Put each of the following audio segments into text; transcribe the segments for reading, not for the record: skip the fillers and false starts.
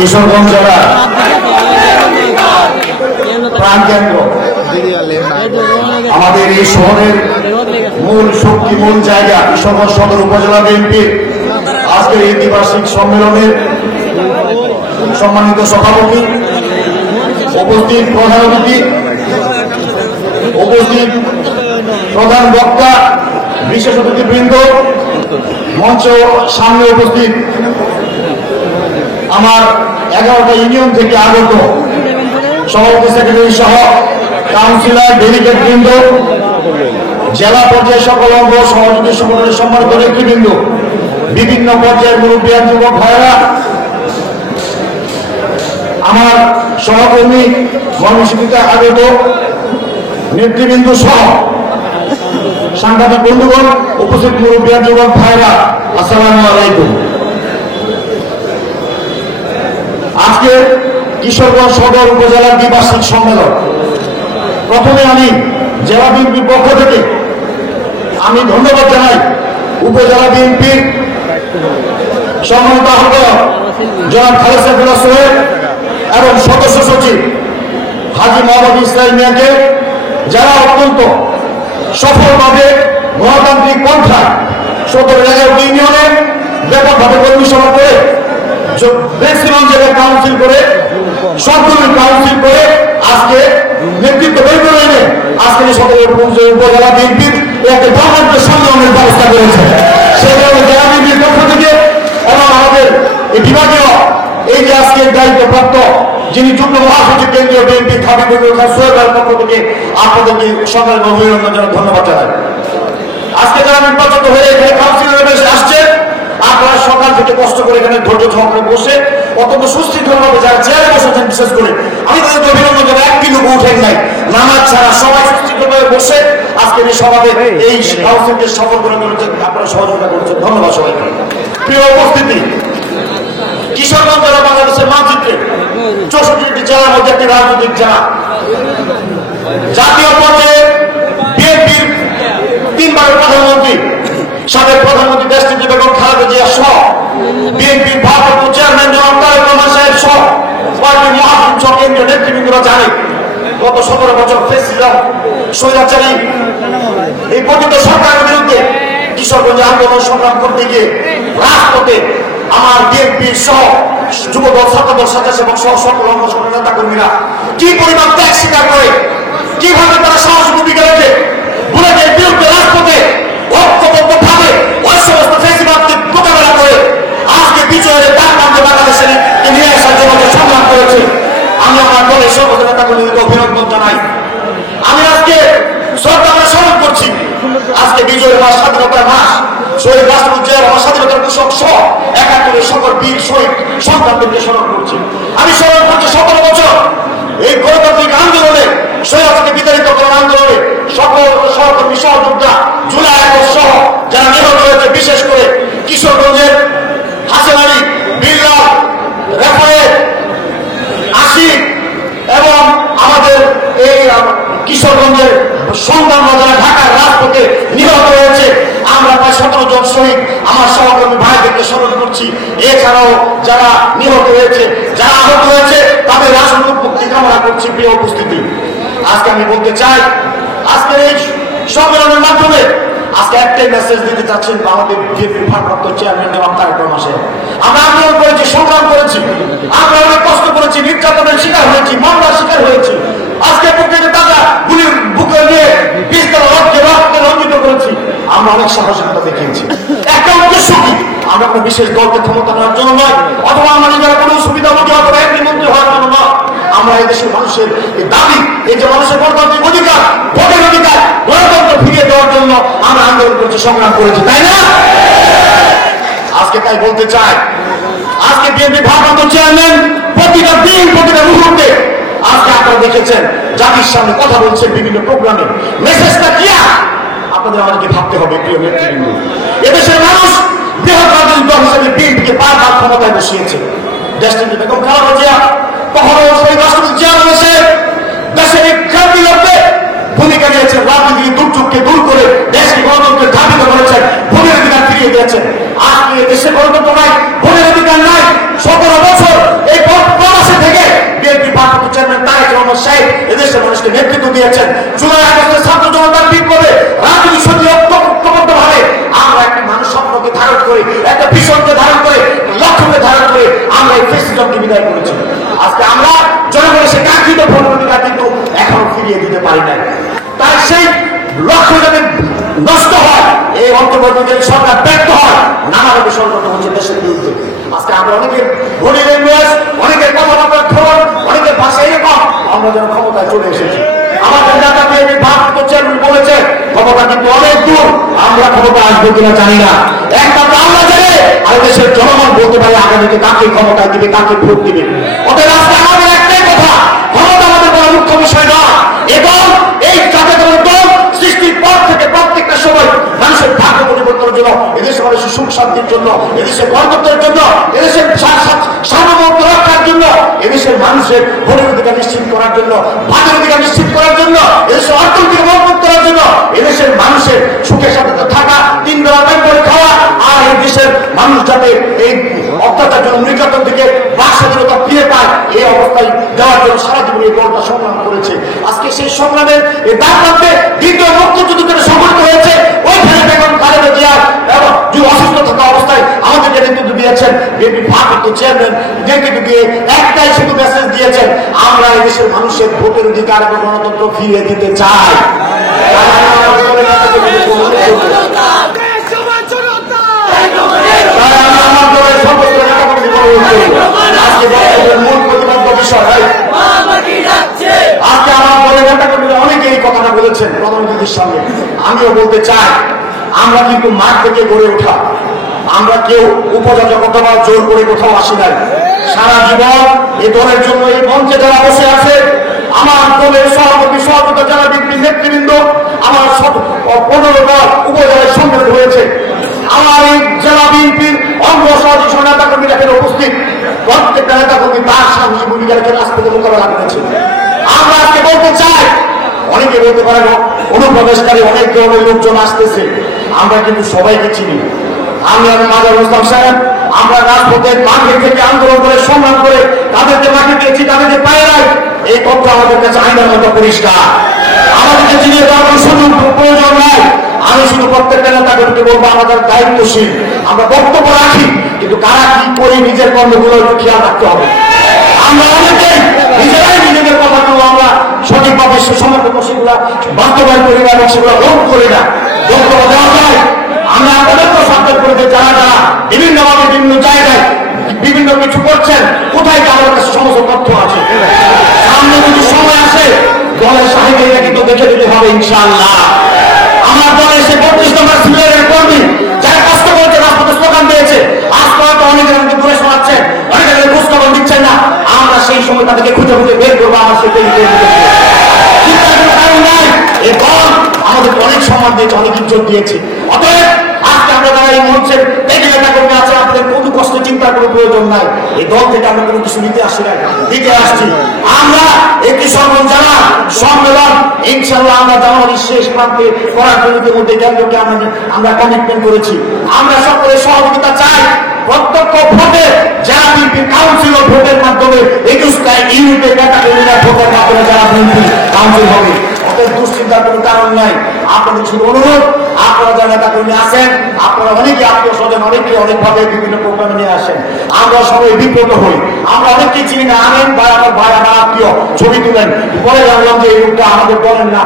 কিশোরগঞ্জ জেলার প্রাণকেন্দ্র আমাদের এই শহরের মূল শক্তি মূল জায়গা কিশোরগঞ্জ সদর উপজেলা বিএনপির আজকের এই দ্বিবার্ষিক সম্মেলনের সম্মানিত সভাপতি, উপস্থিত প্রধান অতিথি, উপস্থিত প্রধান বক্তা, বিশেষ অতিথিবৃন্দ, মঞ্চ সামনে উপস্থিত আমার 11টা ইউনিয়ন থেকে আগত সভাপতি, সেক্রেটারি সহ কাউন্সিলর, ডেলিগেট বৃন্দ, জেলা পর্যায়ে সকল অঙ্গ সহযোগী সংগঠনের সম্মানিত নেতৃবৃন্দ, বিভিন্ন পর্যায়ের মুরব্বিয়ান যুবক ভাইয়েরা, আমার সহকর্মী কর্মসূচিতে আগত নেতৃবৃন্দ সহ সাংবাদিক বন্ধুগণ, উপস্থিত মুরব্বিয়ান যুবক ভাইয়েরা, আসসালামু আলাইকুম। আজকে কিশোরগঞ্জ সদর উপজেলার দ্বিবার্ষিক সম্মেলন। প্রথমে আমি জেলা বিএনপির পক্ষ থেকে আমি ধন্যবাদ জানাই উপজেলা বিএনপির সম্মানিত আহ্বায়ক জনাব খালেদ সাইফুল্লাহ সোহেল এবং সদস্য সচিব হাজী মোহাম্মদ ইসরাইল মিয়াকে, যারা অত্যন্ত সফলভাবে গণতান্ত্রিক পন্থায় সদর 11টি ইউনিয়নে ব্যাপকভাবে কর্মী সভা করে, ম্যাক্সিমাম জায়গায় কাউন্সিল করে, সবগুলো কাউন্সিল করে আজকে নেতৃত্ব বের করে এনে আজকে সদর উপজেলা বিএনপির একটা গণতন্ত্রের সম্মেলনের ব্যবস্থা করেছে। সেটা জেলা বিএনপির পক্ষ থেকে এবং আমাদের এই বিভাগীয় এই যে আজকে দায়িত্বপ্রাপ্ত যিনি যুগ্ম মহাসচিব কেন্দ্রীয় বিএনপি হাবিবুল খান সোহেলের পক্ষ থেকে আপনাদেরকে সকালে অভিনন্দন জানাই, ধন্যবাদ জানাই। আজকে যারা নির্বাচিত হয়ে এখানে কাউন্সিলরে বেশি আসছে, আপনারা সকাল থেকে কষ্ট করে এখানে ধৈর্য সহকারে বসে অত্যন্ত সুশৃঙ্খলভাবে যারা চেয়ারে বসেছেন, বিশেষ করে আমি তাদেরকে অভিনন্দন জানাই। একটি লোক উঠেন নাই, নামাজ ছাড়া সবাই সুশৃঙ্খলভাবে বসে আজকের এই সভাতে এই কাউন্সিলকে সফল করে তুলেছেন, আপনারা সহযোগিতা করেছেন, ধন্যবাদ সবাইকে। প্রিয় উপস্থিতি, কিশোরগঞ্জ জেলা বাংলাদেশের মানচিত্রে 64টি জেলার মধ্যে একটি রাজনৈতিক জেলা। জাতীয় পর্যায়ে বিএনপির 3বারের প্রধানমন্ত্রী, সাবেক প্রধানমন্ত্রী দেশনেত্রী বেগম খালেদা জিয়া সহ বিএনপির ভারপ্রাপ্ত চেয়ারম্যান জনাব তারেক রহমান সাহেব সহ পার্টির মহাসচিব সহ কেন্দ্রীয় নেতৃবৃন্দরা জানে গত 17 বছর ফেসিজম স্বৈরাচারী এই পতিত সরকারের বিরুদ্ধে কিশোরগঞ্জে আন্দোলন সংগ্রাম করতে গিয়ে রাজপথে আমার বিএনপির সহ যুবদল, ছাত্রদল, স্বেচ্ছাসেবক সহ সকল অঙ্গ সংগঠনের নেতা কর্মীরা কি পরিমাণ ত্যাগ স্বীকার করে, কিভাবে তারা সাহসী ভূমিকা রেখে বুলেটের বিরুদ্ধে রাজপথে ঐক্যবদ্ধভাবে ওই সমস্ত ফেসিবাদকে মোকাবেলা করে আজকে বিজয়ের ডাক নামতে বাংলাদেশে নিয়ে আসার জন্য সংগ্রাম করেছে। আমি আমার দলের সমস্ত নেতা কর্মীদেরকে অভিনন্দন জানাই। আমি আজকে সরকারকে স্মরণ করছি, আজকে বিজয়ের মাস, স্বাধীনতার মাস, শহীদ রাষ্ট্রপতি জিয়া রহমান স্বাধীনতার কৃষক সহ 71 সকল বীর শহীদ সন্তানদেরকে স্মরণ করছি। আমি স্মরণ করছি 17 বছর এই গণতান্ত্রিক আন্দোলনে, স্বৈরাচারকে বিতাড়িত করার আন্দোলনে সকল সহকর্মী সহযোদ্ধা, জুলাই আগস্ট সহ যারা নিহত হয়েছে, বিশেষ করে কিশোরগঞ্জের হাসেন আলী, বিল্লাল, রেফায়েত, আশিক এবং আমাদের এই কিশোরগঞ্জের সন্তানরা যারা ঢাকার রাজপথে নিহত হয়েছে, আমরা প্রায় 17 জন শহীদ আমার সহকর্মী ভাইদেরকে স্মরণ করছি। এছাড়াও যারা নিহত হয়েছে, যারা আহত হয়েছে, তাদের রাজনৈতিক মুক্তি কামনা করছি। প্রিয় উপস্থিতি, আজকে আমি বলতে চাই, আজকের এই সম্মেলনের মাধ্যমে আজকে একটাই মেসেজ দিতে চাচ্ছেন আমাদের বিএনপির ভারপ্রাপ্ত চেয়ারম্যান জনাব তারেক রহমান সাহেব। আমরা আন্দোলন করেছি, সংগ্রাম করেছি, আমরা অনেক কষ্ট করেছি, নির্যাতনের শিকার হয়েছি, মামলার শিকার হয়েছি। আজকে বুকে তারা গুলির বুকে নিয়ে পিস্তল রক্তে রঞ্জিত করেছি। আমরা অনেক সাহসিকতা দেখিয়েছি। একটা উদ্দেশ্য কি? আমরা কোনো বিশেষ দলকে ক্ষমতা নেওয়ার জন্য নয়, অথবা আমরা নিজেরা কোনো সুবিধাভোগী অথবা একটি মন্ত্রী হওয়ার জন্য নয়। আমরা এই দেশের মানুষের এই দাবি, এই যে মানুষের গণতান্ত্রিক অধিকার, ভোটের অধিকার, গণতন্ত্র ফিরিয়ে দেওয়ার জন্য আমরা আন্দোলন করেছি, সংগ্রাম করেছি, তাই না? আজকে তাই বলতে চাই, আজকে বিএনপি ভারপ্রাপ্ত চেয়ারম্যান প্রতিটা দিন, প্রতিটা মুহূর্তে আজকে আপনারা দেখেছেন জাতির সামনে কথা বলছেন বিভিন্ন প্রোগ্রামে। মেসেজটা কি? আপনাদের আমাদেরকে ভাবতে হবে। প্রিয় নেতৃবৃন্দ, এদেশের মানুষ বৃহৎ রাজনৈতিক দল হিসেবে বিএনপিকে বারবার ক্ষমতায় বসিয়েছে। দেশনেত্রী বেগম খালেদা জিয়া কখনো শহীদ রাষ্ট্রপতি জিয়া রহমান দেশের ক্রান্তি লক্ষ্যে ভূমিকা নিয়েছেন, রাজনীতির দুর্যোগকে দূর করে দেশকে গণতন্ত্রের ধাবিত করেছেন, ভোটের অধিকার ফিরিয়ে দিয়েছেন। আজকে দেশে গণতন্ত্র নাই, ভোটের অধিকার নাই। 17 বছর এই দিয়েছেন। জুলাই আগস্টের ছাত্র জনতার বিপ্লবে রাজনীতি সত্যি ঐক্যবদ্ধভাবে আমরা একটি মানুষ স্বপ্নকে ধারণ করে, একটা ভীষণকে ধারণ করে, লক্ষ্যকে ধারণ করে আমরা এই ফেসিজমকে বিদায় করেছি। আজকে আমরা জনগণের সে কাঙ্ক্ষিত ভোট অধিকার কিন্তু এখনো ফিরিয়ে দিতে পারি নাই। তাই সেই লক্ষ্য যাতে নষ্ট হয়, এই অন্তর্বর্তীকালীন সরকার ব্যর্থ হয়, নানাভাবে ষড়যন্ত্র হচ্ছে দেশের বিরুদ্ধে। আজকে আমরা অনেকের বডি ল্যাঙ্গুয়েজ, অনেকের কথাবার্তার ধরন, অনেকের ভাষা এরকম আমরা যেন ক্ষমতায় চলে এসেছি। আমাদের নেতা বিএনপি ভারপ্রাপ্ত চেয়ারম্যান বলেছে ক্ষমতা কিন্তু অনেক দূর, আমরা ক্ষমতা আসবো কিনা জানি না, একমাত্র আল্লাহ জানে। আর দেশের জনগণ বলতে পারে আগামীতে কাকে ক্ষমতায় দিবে, কাকে ভোট দিবে। অতএব আজকে আমাদের একটাই কথা, ক্ষমতা আমাদের বড় মুখ্য বিষয় নয়। এবং এই জাতীয় দল সৃষ্টির পর থেকে প্রত্যেকটা সময় মানুষের ভাগ্য পরিবর্তনের জন্য, এদেশের মানুষের সুখ শান্তির জন্য, এদেশের গণতন্ত্রের জন্য, এদেশের সার্বভৌমত্ব রক্ষার জন্য, এদেশের মানুষের ভোটের অধিকার নিশ্চিত করার জন্য, ভাতের অধিকার নিশ্চিত করার জন্য, এদেশের অর্থনৈতিক মজবুত করার জন্য, এদেশের মানুষের সুখের সাথে থাকা, 3 বেলা পেট করে খাওয়া, আর এই দেশের মানুষ যাতে এই অত্যাচার জন্য নির্যাতন থেকে বাক স্বাধীনতা ফিরে পায়, এই অবস্থায় দেওয়ার জন্য সারা জীবন এই দলটা সংগ্রাম করেছে। আজকে সেই সংগ্রামের এই দাগ প্রান্তে দ্বিতীয় মুক্তিযুদ্ধ যেটা সংঘটিত হয়েছে, ওইখানে বেগম খালেদা জিয়া এবং অসুস্থ থাকা অবস্থায় আমাদেরকে নেতৃত্ব দিয়েছেন বিএনপি ভারপ্রাপ্ত চেয়ারম্যান, নেতৃত্ব দিয়ে একটাই শুধু মেসেজ দিয়েছেন, আমরা এই দেশের মানুষের ভোটের অধিকার এবং গণতন্ত্র ফিরিয়ে দিতে চাই। মূল প্রতিবদ্ধ বিষয় আজকে আমার দলের নেতাকর্মীরা অনেকে এই কথাটা বলেছেন প্রধানমন্ত্রীর সামনে। আমিও বলতে চাই, আমরা কিন্তু মাঠ থেকে গড়ে ওঠা, আমরা কেউ উপযোজক অথবা জোর করে কোথাও আসি নাই। সারা জীবন এই দলের জন্য এই মঞ্চে যারা বসে আছে, আমার দলের সভাপতি সভাপতি যারা বিএনপি নেতৃবৃন্দ, আমার 15টা উপজেলায় সম্মিলিত হয়েছে, আমার এই জেলা বিএনপির অঙ্গ সহযোগী নেতাকর্মীরা এখানে উপস্থিত, প্রত্যেকটা নেতাকর্মী তার সাহসী ভূমিকা রেখে রাজপথে মোকাবেলা করেছে। আমরা আজকে বলতে চাই, অনেকে বলতে পারেন অনুপ্রবেশকারী অনেক ধরনের লোকজন আসতেছে, আমরা কিন্তু সবাইকে চিনি। আমি মাজারুল ইসলাম সাহেব, আমরা রাজপথের মাঠে থেকে আন্দোলন করে সংগ্রাম করে তাদেরকে মাঠে দিয়েছি, তাদেরকে পাই নাই, এই তথ্য আমাদের কাছে আইনের মতো পরিষ্কার। আমাদেরকে চিনিয়ে দেওয়ার কোনো সুযোগ প্রয়োজন নাই। আমি শুধু প্রত্যেকটা নেতাকর্মীকে বলবো, আমাদের দায়িত্বশীল, আমরা বক্তব্য রাখি, কিন্তু কারা কি করি নিজের কর্মগুলো একটু খেয়াল রাখতে হবে। আমরা অনেকেই নিজেরাই নিজেদের কথাগুলো আমরা সঠিকভাবে সেগুলা বাস্তবায়ন করি না এবং সেগুলো রোধ করি না। বক্তব্য দেওয়া যায়, আমরা আপনাদেরকেও সাবধান করে দিই, যারা যারা বিভিন্নভাবে বিভিন্ন জায়গায় বিভিন্ন কিছু করছেন, কোথায় আমাদের কাছে সমস্ত তথ্য আছে। সামনে যদি সময় আসে দলের সাহেবরা কিন্তু দেখে দিতে হবে ইনশাআল্লাহ। আমার দলের সে 32 নম্বর সিনিয়রের কর্মী যারা কষ্ট করছে, রাজপথে স্লোগান দিয়েছে, আজ পর্যন্ত অনেকে আমাকে দূরে শোনাচ্ছেন, অনেকে খোঁজখবর দিচ্ছেন না, আমরা সেই সময় তাদেরকে খুঁজে খুঁজে বের করবো। আমার সে চিন্তার কোনো কারণ নাই। এই দল আমাদেরকে অনেক সম্মান দিয়েছে, অনেক ইজ্জত দিয়েছে। অতএব আজকে আমরা যারা এই মঞ্চের নেতাকর্মী আছে, আপনাদের কোনো কষ্ট চিন্তার কোনো প্রয়োজন নাই। এই দল থেকে আমরা কোনো কিছু নিতে আসি না, দিতে আসছি। আমরা একটি সম্মেলন ইনশাআল্লাহ আমরা জানুয়ারির শেষ প্রান্তে করার জন্য ইতিমধ্যে কেন্দ্রকে আমরা কমিটমেন্ট করেছি। আমরা সকলের সহযোগিতা চাই। প্রত্যক্ষ ভোটে যারা বিএনপি কাউন্সিল ভোটের মাধ্যমে 21টা ইউনিটের নেতাকর্মীরা ভোটের মাধ্যমে যারা বিএনপি কাউন্সিল হবে, অতএব দুশ্চিন্তার কোনো কারণ নাই। আপনাদের শুধু অনুরোধ, আপনারা যারা নেতাকর্মী আছেন, আপনারা অনেকে আত্মীয় স্বজন অনেকে অনেকভাবে বিভিন্ন প্রোগ্রামে নিয়ে আসেন, আমরা সবাই বিব্রত হই। আমরা অনেককে চিনি না, আনেন ভাই আমার ভাই আমার আত্মীয়, ছবি তুলেন, পরে জানলাম যে এই লোকটা আমাদের বলেন না,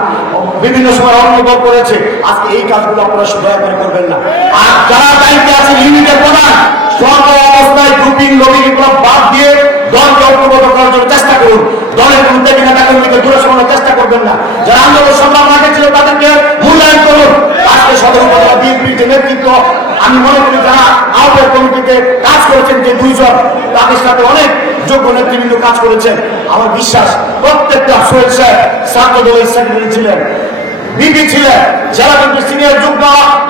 বিভিন্ন সময় অনুভব করেছে। আজকে এই কাজগুলো আপনারা দয়া করে করবেন না। আর যারা দায়িত্বে আছেন ইউনিটের প্রধান, সরকার অবস্থায় গ্রুপিং লবিং এগুলো বাদ দিয়ে দলকে ঐক্যবদ্ধ করার জন্য চেষ্টা করুন। দলের কোনো থেকে নেতাকর্মীকে দূরে সরানোর চেষ্টা করবেন না। যারা আন্দোলন সংগ্রাম রেখেছিল তাদেরকে মূল্যায়ন করুন। আজকে সদর উপজেলা বিএনপির যে নেতৃত্ব, আমি মনে করি যারা আহ্বায়ক কমিটিতে কাজ করেছেন যে 2 জন, তাদের সাথে অনেক যোগ্য নেতৃবৃন্দ কাজ করেছেন। আমার বিশ্বাস প্রত্যেকটা সোহেল সাহেব ছাত্র দলের সেক্রেটারি ছিলেন, বিপি ছিলেন, জেলা বিএনপির সিনিয়র যুগ্ম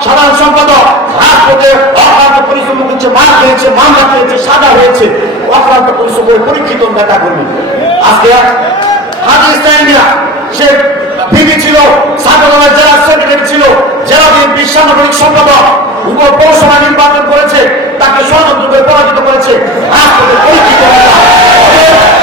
সাধারণ সম্পাদক, রাজপথে অক্লান্ত পরিশ্রম করছে, মার খেয়েছে, মামলা খেয়েছে, সাজা হয়েছে, অক্লান্ত পরিশ্রম করে পরীক্ষিত নেতা কর্মী। আজকে হাজি ইসলামিয়া সে বিপি ছিল, ছাত্র দলের জেলা সেক্রেটারি ছিল, জেলা বিএনপির সাংগঠনিক সম্পাদক, পৌরসভা নির্বাচন করেছে, তাকে ষড়যন্ত্র করে পরাজিত করেছে, রাজপথে পরীক্ষিত নেতা।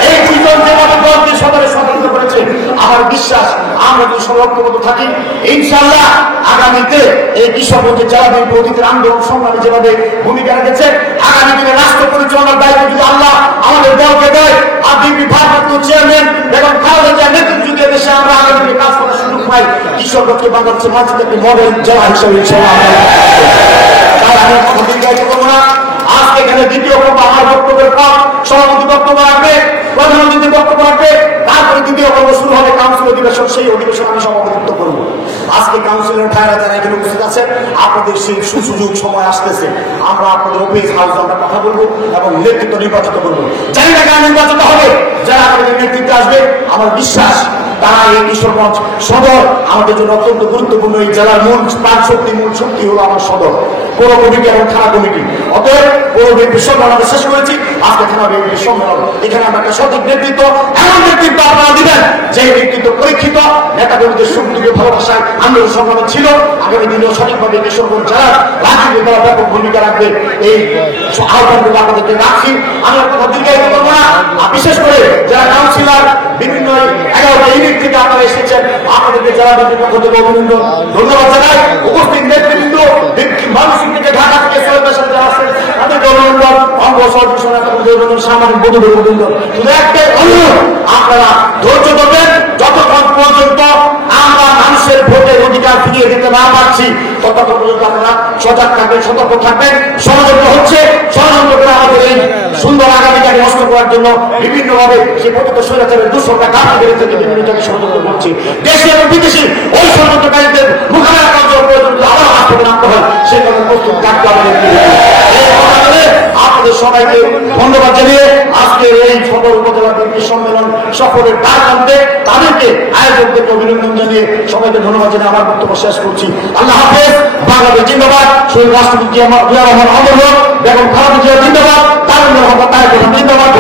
এই 2 জন যেভাবে দলকে সদরে স্বতন্ত্র করেছে, আমার বিশ্বাস আমরা যদি সংরক্ষিত থাকি ইনশাআল্লাহ আগামীতে এই কিশোরগঞ্জে জেলা বিএনপি অতীতের আন্দোলন সংগ্রামে যেভাবে ভূমিকা রেখেছে আগামী দিনে রাষ্ট্র পরিচালনার দায়িত্ব যদি আল্লাহ আমাদের দলকে দেয় আর বিএনপি ভারপ্রাপ্ত চেয়ারম্যান এবং খালেদা জিয়ার নেতৃত্বে যদি দেশে আমরা আগামী দিনে কাজ করার সুযোগ পাই কিশোরগঞ্জকে বাংলাদেশের মাঝে একটি মডেল জেলা হিসেবে ইনশাআল্লাহ তাই আমি কথা দীর্ঘায়িত করবো না। আজকে এখানে দ্বিতীয় পর্ব আমার বক্তব্যের পর সভাপতি বক্তব্য রাখবে, প্রধানমন্ত্রী বক্তব্য রাখবে, তারপরে দ্বিতীয় পর্ব শুরু হবে কাউন্সিল অধিবেশন। সেই অধিবেশন আমি সভাপতিত্ব করব। আজকে কাউন্সিলের ভাইরা যারা এখানে উপস্থিত আছেন আপনাদের সেই সুযোগ সময় আসতেছে, আমরা আপনাদের অফিস হাউস আমরা কথা বলবো এবং নেতৃত্ব নির্বাচিত করবো। জানি না কারা নির্বাচিত হবে, যারা আপনাদের নেতৃত্বে আসবে আমার বিশ্বাস তারা এই কিশোরগঞ্জ সদর আমাদের জন্য অত্যন্ত গুরুত্বপূর্ণ। এই জেলার মূল প্রাণ শক্তি মূল শক্তি হলো আমার সদর পৌর কমিটি এবং থানা কমিটি। অতএব পৌর বিএনপি সম্মেলন আমরা শেষ করেছি, আজকে থানা বিএনপি সম্মেলন। এখানে আমরা একটা সঠিক নেতৃত্ব এমন নেতৃত্ব আপনারা দিবেন যে নেতৃত্ব পরীক্ষিত নেতাকর্মীদের শক্তিকে ভালোবাসায় আন্দোলন সংগ্রামে ছিল। আগামী দিনেও সঠিকভাবে কিশোরগঞ্জ জেলার রাজনীতি তারা ব্যাপক ভূমিকা রাখবে এই আহ্বানগুলো আপনাদেরকে রাখছি। আমি কথা দীর্ঘায়িত করবো না। বিশেষ করে যারা কাউন্সিলর বিভিন্ন 11টা ইউনিট থেকে আপনারা এসেছেন আপনাদেরকে যারা পক্ষ থেকে অভিনন্দন ধন্যবাদ জানাই। উপস্থিত নেতৃবৃন্দ মানসিক থেকে ঢাকা থেকে সেলিব্রেশন যারা আছেন তাদেরকে অভিনন্দন, অঙ্গ সহযোগী সামাজিক বন্ধুদের অভিনন্দন। শুধু একটাই অনুরোধ আপনারা ধৈর্য ধরবেন যতক্ষণ পর্যন্ত আমরা মানুষের ভোটের অধিকার ফিরিয়ে দিতে না পারছি ততক্ষণ পর্যন্ত আপনারা সজাগ থাকবেন, সতর্ক থাকবেন। ষড়যন্ত্র হচ্ছে, ষড়যন্ত্র করে আমাদের এই সুন্দর আগামীটাকে নষ্ট করার জন্য বিভিন্নভাবে সে প্রতিত স্বৈরাচারের দূষণটা কাজে বেড়েছে বিভিন্ন জায়গায় ষড়যন্ত্র করছে। দেশে এবং বিদেশি ওই ষড়যন্ত্রকারীদের মোকাবেলা করার জন্য প্রয়োজন আবার হাসপাতালে নামতে হয়, সে কারণে প্রস্তুত থাকতে হবে। আপনাদের সবাইকে ধন্যবাদ জানিয়ে আজকে এই সদর উপজেলা বিএনপি সম্মেলন সফরের ডাক আনতে তাদেরকে আয়োজকদেরকে অভিনন্দন জানিয়ে সবাইকে ধন্যবাদ জানিয়ে আমার বক্তব্য শেষ করছি। আল্লাহ হাফেজ। বাংলাদেশ জিন্দাবাদ। শহীদ রাষ্ট্রপতি জিয়া রহমান অমর হোক, বেগম খালেদা জিয়া জিন্দাবাদ, তারেক রহমান জিন্দাবাদ।